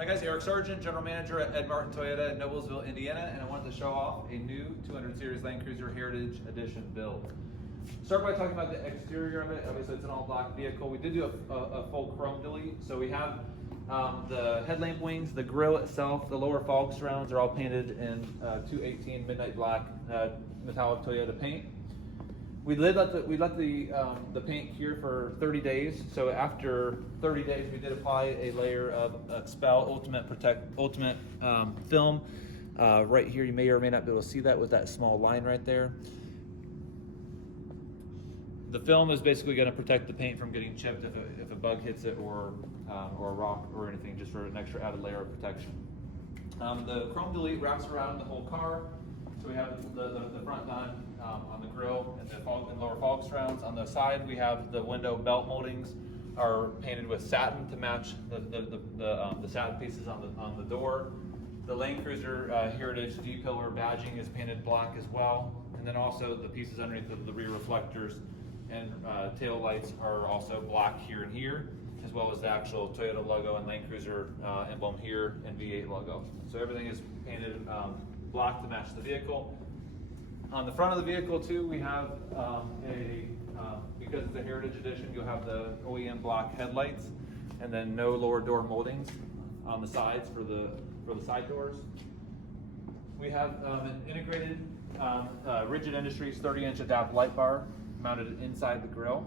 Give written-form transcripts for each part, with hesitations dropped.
Hi guys, Eric Sargent, General Manager at Ed Martin Toyota in Noblesville, Indiana, and I wanted to show off a new 200 Series Land Cruiser Heritage Edition build. Start by talking about the exterior of it. Obviously it's an all black vehicle. We did do a full chrome delete, so we have the headlamp wings, the grille itself, the lower fog surrounds are all painted in 218 midnight black metallic Toyota paint. We let the paint cure for 30 days. So after 30 days, we did apply a layer of XPEL Ultimate film. Right here, you may or may not be able to see that with that small line right there. The film is basically going to protect the paint from getting chipped if a bug hits it or a rock or anything, just for an extra added layer of protection. The chrome delete wraps around the whole car. So we have the front done on the grille and the lower fog surrounds. On the side, we have the window belt moldings are painted with satin to match the satin pieces on the door. The Land Cruiser Heritage D-pillar badging is painted black as well, and then also the pieces underneath the rear reflectors and tail lights are also black here and here, as well as the actual Toyota logo and Land Cruiser emblem here and V8 logo. So everything is painted black to match the vehicle. On the front of the vehicle too, we have because it's a Heritage Edition, you'll have the OEM black headlights and then no lower door moldings on the sides for the side doors. We have an integrated Rigid Industries 30-inch adapt light bar mounted inside the grille.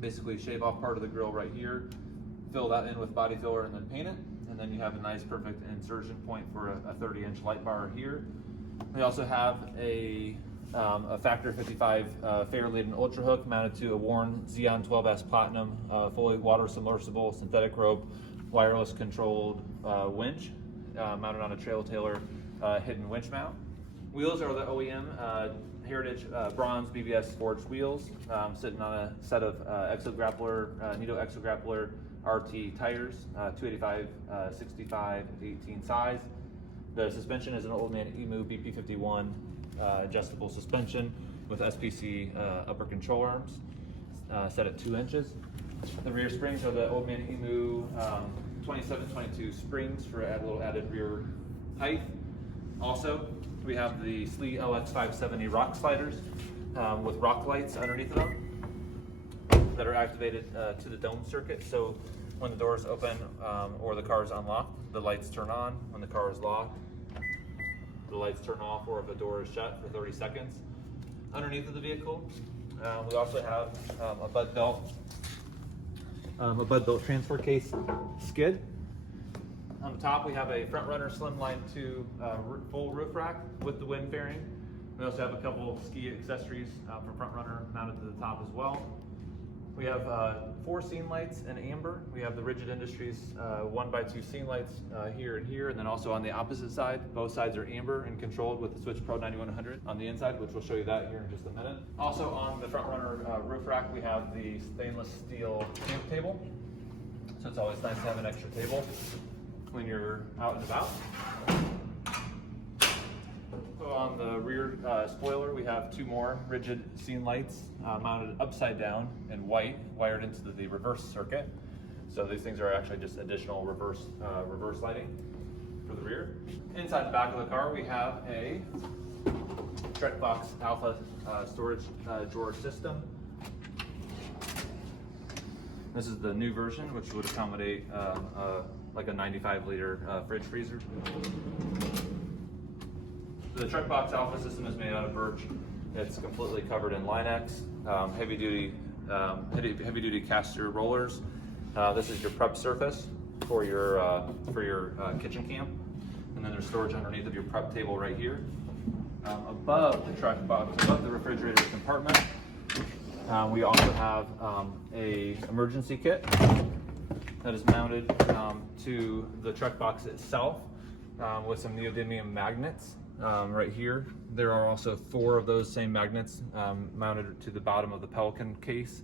Basically shave off part of the grille right here, fill that in with body filler and then paint it. And then you have a nice perfect insertion point for a 30-inch light bar here. We also have a Factor 55 fairlead and Ultrahook mounted to a worn Zeon 12S Platinum fully water submersible synthetic rope wireless controlled winch mounted on a Tailor hidden winch mount. Wheels are the OEM Heritage bronze BBS forged wheels sitting on a set of Nito Exograppler RT tires, 285, 65, 18 size. The suspension is an OME BP-51 adjustable suspension with SPC upper control arms set at 2 inches. The rear springs are the OME 2722 springs for a little added rear height. Also, we have the Slee LX570 rock sliders with rock lights underneath them that are activated to the dome circuit. So when the door is open or the car is unlocked, the lights turn on. When the car is locked, the lights turn off, or if the door is shut for 30 seconds. Underneath of the vehicle, we also have a Budbuild transfer case skid. On the top, we have a Runner Slimline II full roof rack with the wind fairing. We also have a couple of ski accessories from Front Runner mounted to the top as well. We have 4 scene lights in amber. We have the Rigid Industries 1x2 scene lights here and here, and then also on the opposite side, both sides are amber and controlled with the SwitchPro 9100 on the inside, which we'll show you that here in just a minute. Also on the Front Runner roof rack, we have the stainless steel camp table. So it's always nice to have an extra table when you're out and about. So on the rear spoiler, we have 2 more rigid scene lights mounted upside down in white, wired into the reverse circuit. So these things are actually just additional reverse lighting for the rear. Inside the back of the car, we have a Trekboxx Alpha storage drawer system. This is the new version, which would accommodate like a 95-liter fridge freezer. The Trekboxx Alpha system is made out of birch. It's completely covered in Line-X, heavy-duty caster rollers. This is your prep surface for your kitchen camp, and then there's storage underneath of your prep table right here. Above the Trekboxx, above the refrigerator compartment, we also have a emergency kit that is mounted to the Trekboxx itself with some neodymium magnets. Right here, there are also 4 of those same magnets mounted to the bottom of the Pelican case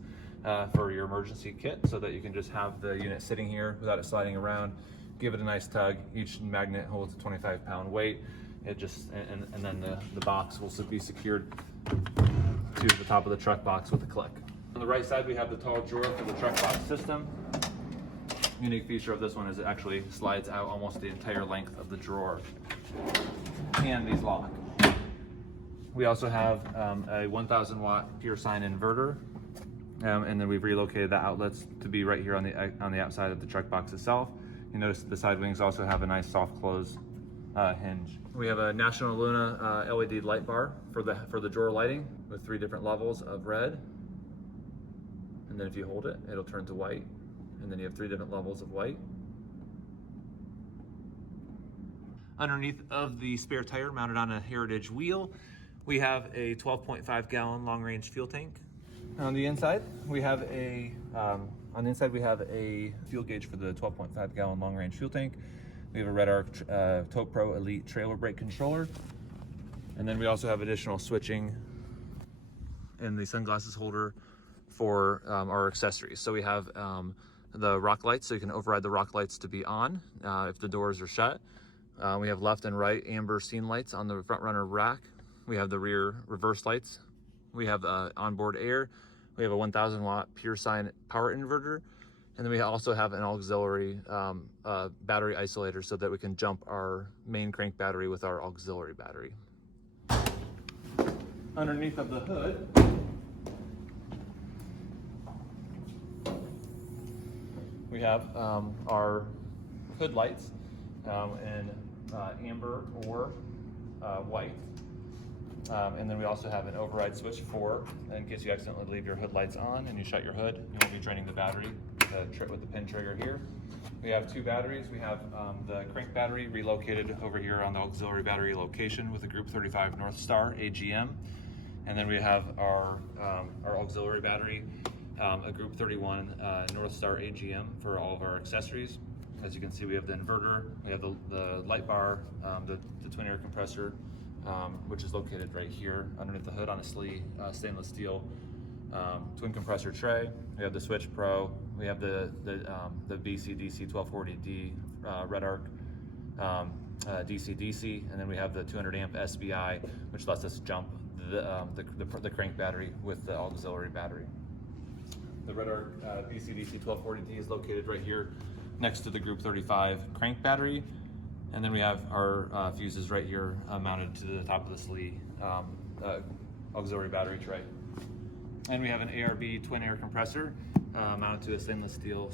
for your emergency kit, so that you can just have the unit sitting here without it sliding around. Give it a nice tug. Each magnet holds a 25-pound weight. It just and then the box will be secured to the top of the Trekboxx with a click. On the right side, we have the tall drawer for the Trekboxx system. Unique feature of this one is it actually slides out almost the entire length of the drawer, and these lock. We also have a 1000 watt pure sine inverter, and then we've relocated the outlets to be right here on the outside of the Trekboxx itself. You notice the side wings also have a nice soft close hinge. We have a National Luna LED light bar for the drawer lighting with 3 different levels of red, and then if you hold it, it'll turn to white, and then you have 3 different levels of white. Underneath of the spare tire, mounted on a Heritage wheel, we have a 12.5 gallon long range fuel tank. On the inside, we have a fuel gauge for the 12.5 gallon long range fuel tank. We have a REDARC Tow Pro Elite trailer brake controller. And then we also have additional switching in the sunglasses holder for our accessories. So we have the rock lights, so you can override the rock lights to be on if the doors are shut. We have left and right amber scene lights on the front runner rack. We have the rear reverse lights. We have onboard air. We have a 1000 watt pure sine power inverter. And then we also have an auxiliary battery isolator so that we can jump our main crank battery with our auxiliary battery. Underneath of the hood, we have our hood lights in amber or white. And then we also have an override switch in case you accidentally leave your hood lights on and you shut your hood, you won't be draining the battery with the pin trigger here. We have 2 batteries. We have the crank battery relocated over here on the auxiliary battery location with a Group 35 Northstar AGM. And then we have our auxiliary battery, a Group 31 Northstar AGM for all of our accessories. As you can see, we have the inverter, we have the light bar, the twin air compressor, which is located right here underneath the hood on a Slee stainless steel twin compressor tray. We have the SwitchPro, we have the BCDC1240D REDARC DC-DC, and then we have the 200 amp SBI, which lets us jump the crank battery with the auxiliary battery. The REDARC BCDC1240D is located right here next to the Group 35 crank battery. And then we have our fuses right here mounted to the top of the Slee auxiliary battery tray. And we have an ARB twin air compressor mounted to a stainless steel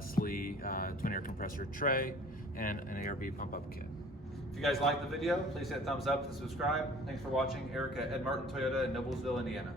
Slee twin air compressor tray and an ARB pump up kit. If you guys liked the video, please hit thumbs up and subscribe. Thanks for watching. Eric at Ed Martin Toyota in Noblesville, Indiana.